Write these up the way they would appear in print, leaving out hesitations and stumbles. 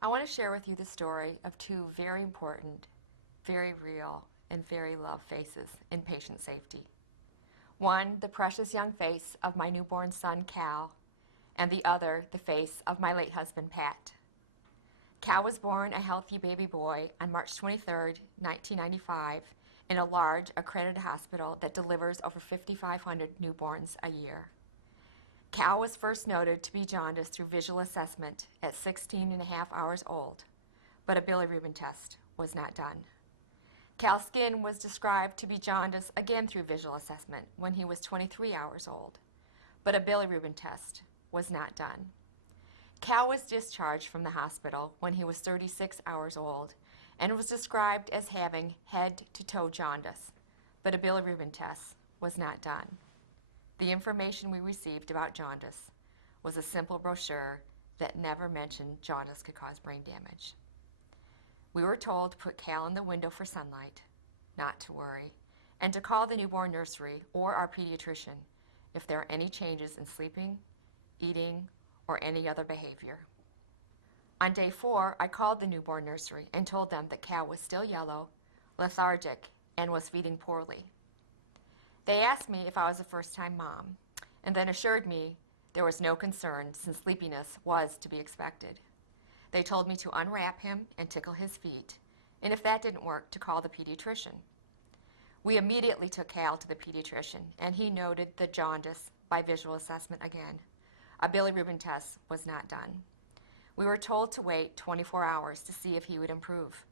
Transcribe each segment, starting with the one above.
I want to share with you the story of two very important, very real, and very loved faces in patient safety. One, the precious young face of my newborn son, Cal, and the other, the face of my late husband, Pat. Cal was born a healthy baby boy on March 23, 1995, in a large, accredited hospital that delivers over 5,500 newborns a year. Cal was first noted to be jaundiced through visual assessment at 16 and a half hours old, but a bilirubin test was not done. Cal's skin was described to be jaundiced again through visual assessment when he was 23 hours old, but a bilirubin test was not done. Cal was discharged from the hospital when he was 36 hours old and was described as having head-to-toe jaundice, but a bilirubin test was not done. The information we received about jaundice was a simple brochure that never mentioned jaundice could cause brain damage. We were told to put Cal in the window for sunlight, not to worry, and to call the newborn nursery or our pediatrician if there are any changes in sleeping, eating, or any other behavior. On day 4, I called the newborn nursery and told them that Cal was still yellow, lethargic, and was feeding poorly. They asked me if I was a first-time mom, and then assured me there was no concern since sleepiness was to be expected. They told me to unwrap him and tickle his feet, and if that didn't work, to call the pediatrician. We immediately took Cal to the pediatrician, and he noted the jaundice by visual assessment again. A bilirubin test was not done. We were told to wait 24 hours to see if he would improve.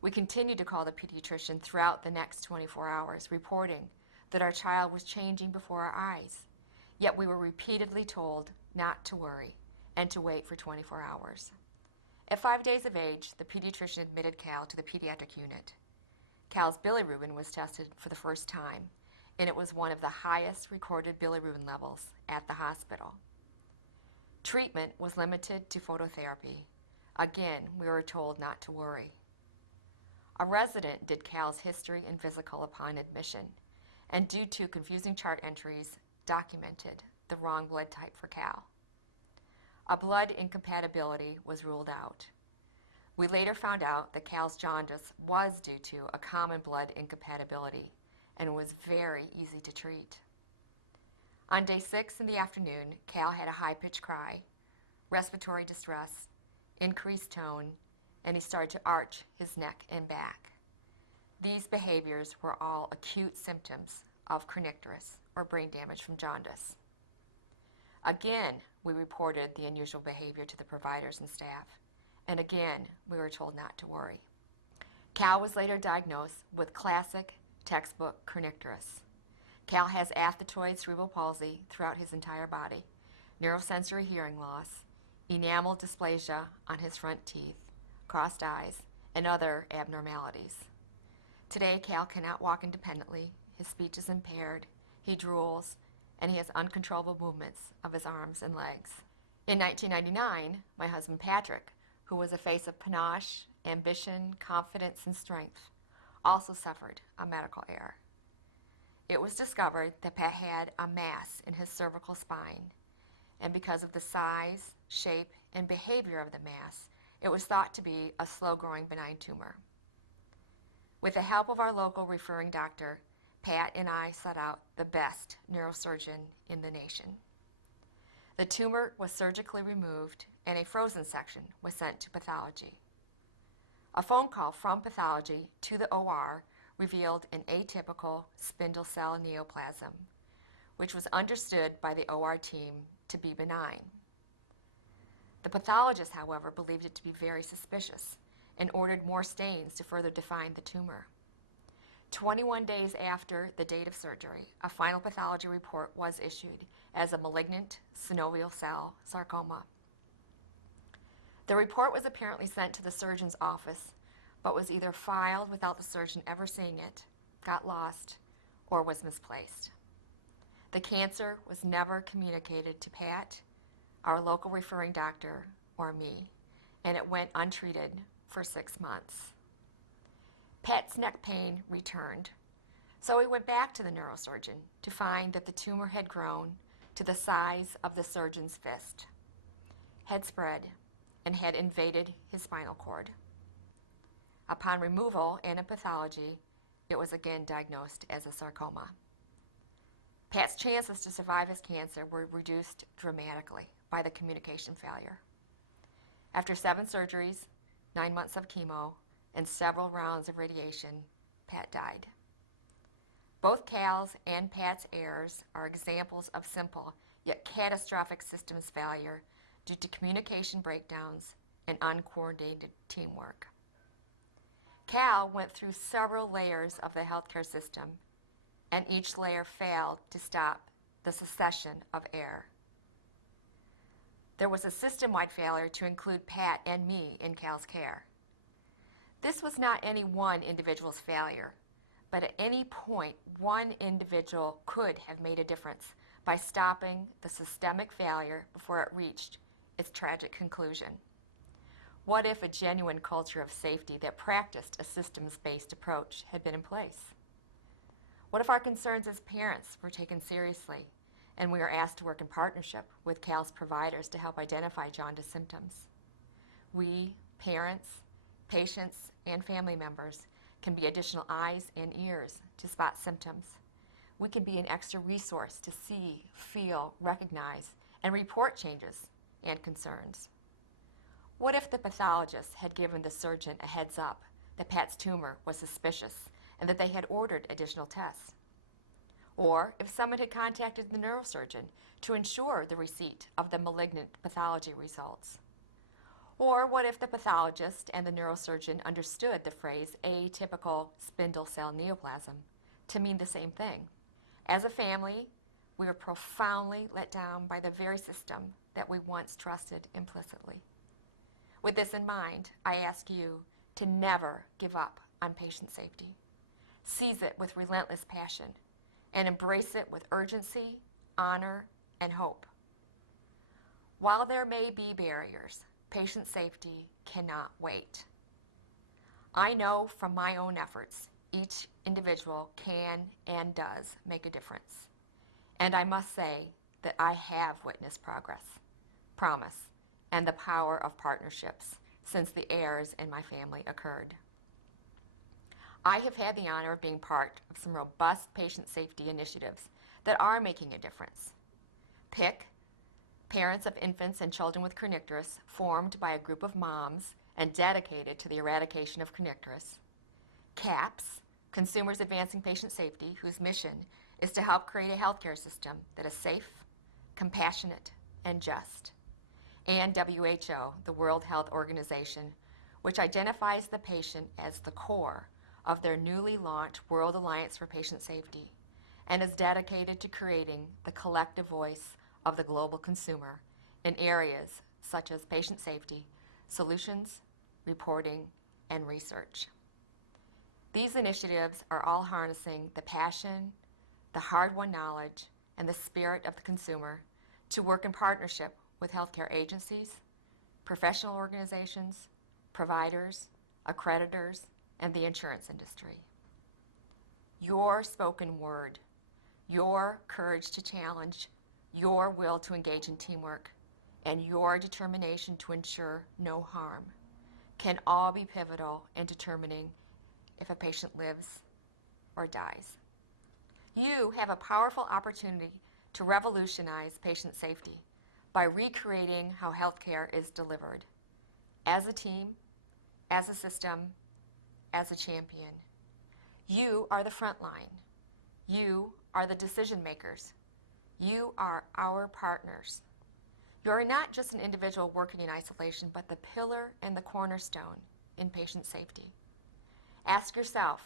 We continued to call the pediatrician throughout the next 24 hours, reporting that our child was changing before our eyes. Yet we were repeatedly told not to worry and to wait for 24 hours. At 5 days of age, the pediatrician admitted Cal to the pediatric unit. Cal's bilirubin was tested for the first time, and it was one of the highest recorded bilirubin levels at the hospital. Treatment was limited to phototherapy. Again, we were told not to worry. A resident did Cal's history and physical upon admission, and due to confusing chart entries, documented the wrong blood type for Cal. A blood incompatibility was ruled out. We later found out that Cal's jaundice was due to a common blood incompatibility and was very easy to treat. On day 6 in the afternoon, Cal had a high-pitched cry, respiratory distress, increased tone, and he started to arch his neck and back. These behaviors were all acute symptoms of kernicterus, or brain damage from jaundice. Again, we reported the unusual behavior to the providers and staff, and again, we were told not to worry. Cal was later diagnosed with classic textbook kernicterus. Cal has athetoid cerebral palsy throughout his entire body, neurosensory hearing loss, enamel dysplasia on his front teeth, crossed eyes, and other abnormalities. Today, Cal cannot walk independently, his speech is impaired, he drools, and he has uncontrollable movements of his arms and legs. In 1999, my husband Patrick, who was a face of panache, ambition, confidence, and strength, also suffered a medical error. It was discovered that Pat had a mass in his cervical spine, and because of the size, shape, and behavior of the mass, it was thought to be a slow-growing benign tumor. With the help of our local referring doctor, Pat and I sought out the best neurosurgeon in the nation. The tumor was surgically removed and a frozen section was sent to pathology. A phone call from pathology to the OR revealed an atypical spindle cell neoplasm, which was understood by the OR team to be benign. The pathologist, however, believed it to be very suspicious and ordered more stains to further define the tumor. 21 days after the date of surgery, a final pathology report was issued as a malignant synovial cell sarcoma. The report was apparently sent to the surgeon's office, but was either filed without the surgeon ever seeing it, got lost, or was misplaced. The cancer was never communicated to Pat, our local referring doctor, or me, and it went untreated for 6 months. Pat's neck pain returned, so we went back to the neurosurgeon to find that the tumor had grown to the size of the surgeon's fist, had spread, and had invaded his spinal cord. Upon removal and a pathology, it was again diagnosed as a sarcoma. Pat's chances to survive his cancer were reduced dramatically by the communication failure. After 7 surgeries, 9 months of chemo, and several rounds of radiation, Pat died. Both Cal's and Pat's errors are examples of simple yet catastrophic systems failure due to communication breakdowns and uncoordinated teamwork. Cal went through several layers of the healthcare system, and each layer failed to stop the succession of error. There was a system-wide failure to include Pat and me in Cal's care. This was not any one individual's failure, but at any point, one individual could have made a difference by stopping the systemic failure before it reached its tragic conclusion. What if a genuine culture of safety that practiced a systems-based approach had been in place? What if our concerns as parents were taken seriously and we were asked to work in partnership with Cal's providers to help identify jaundice symptoms? We, parents, patients, and family members can be additional eyes and ears to spot symptoms. We can be an extra resource to see, feel, recognize, and report changes and concerns. What if the pathologist had given the surgeon a heads up that Pat's tumor was suspicious and that they had ordered additional tests? Or if someone had contacted the neurosurgeon to ensure the receipt of the malignant pathology results? Or what if the pathologist and the neurosurgeon understood the phrase atypical spindle cell neoplasm to mean the same thing? As a family, we were profoundly let down by the very system that we once trusted implicitly. With this in mind, I ask you to never give up on patient safety. Seize it with relentless passion and embrace it with urgency, honor, and hope. While there may be barriers, patient safety cannot wait. I know from my own efforts, each individual can and does make a difference. And I must say that I have witnessed progress, promise, and the power of partnerships since the errors in my family occurred. I have had the honor of being part of some robust patient safety initiatives that are making a difference. PIC, Parents of Infants and Children with Kernicterus, formed by a group of moms and dedicated to the eradication of kernicterus. CAPS, Consumers Advancing Patient Safety, whose mission is to help create a healthcare system that is safe, compassionate, and just. And WHO, the World Health Organization, which identifies the patient as the core of their newly launched World Alliance for Patient Safety and is dedicated to creating the collective voice of the global consumer in areas such as patient safety, solutions, reporting, and research. These initiatives are all harnessing the passion, the hard-won knowledge, and the spirit of the consumer to work in partnership with healthcare agencies, professional organizations, providers, accreditors, and the insurance industry. Your spoken word, your courage to challenge, your will to engage in teamwork, and your determination to ensure no harm can all be pivotal in determining if a patient lives or dies. You have a powerful opportunity to revolutionize patient safety by recreating how healthcare is delivered, as a team, as a system, as a champion. You are the front line. You are the decision makers. You are our partners. You are not just an individual working in isolation, but the pillar and the cornerstone in patient safety. Ask yourself,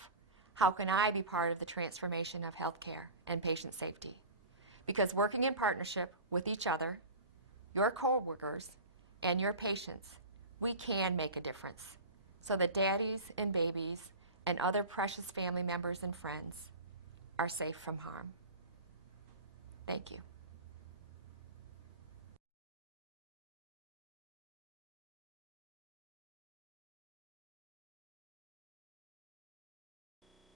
how can I be part of the transformation of healthcare and patient safety? Because working in partnership with each other, your co-workers, and your patients, we can make a difference so that daddies and babies and other precious family members and friends are safe from harm. Thank you.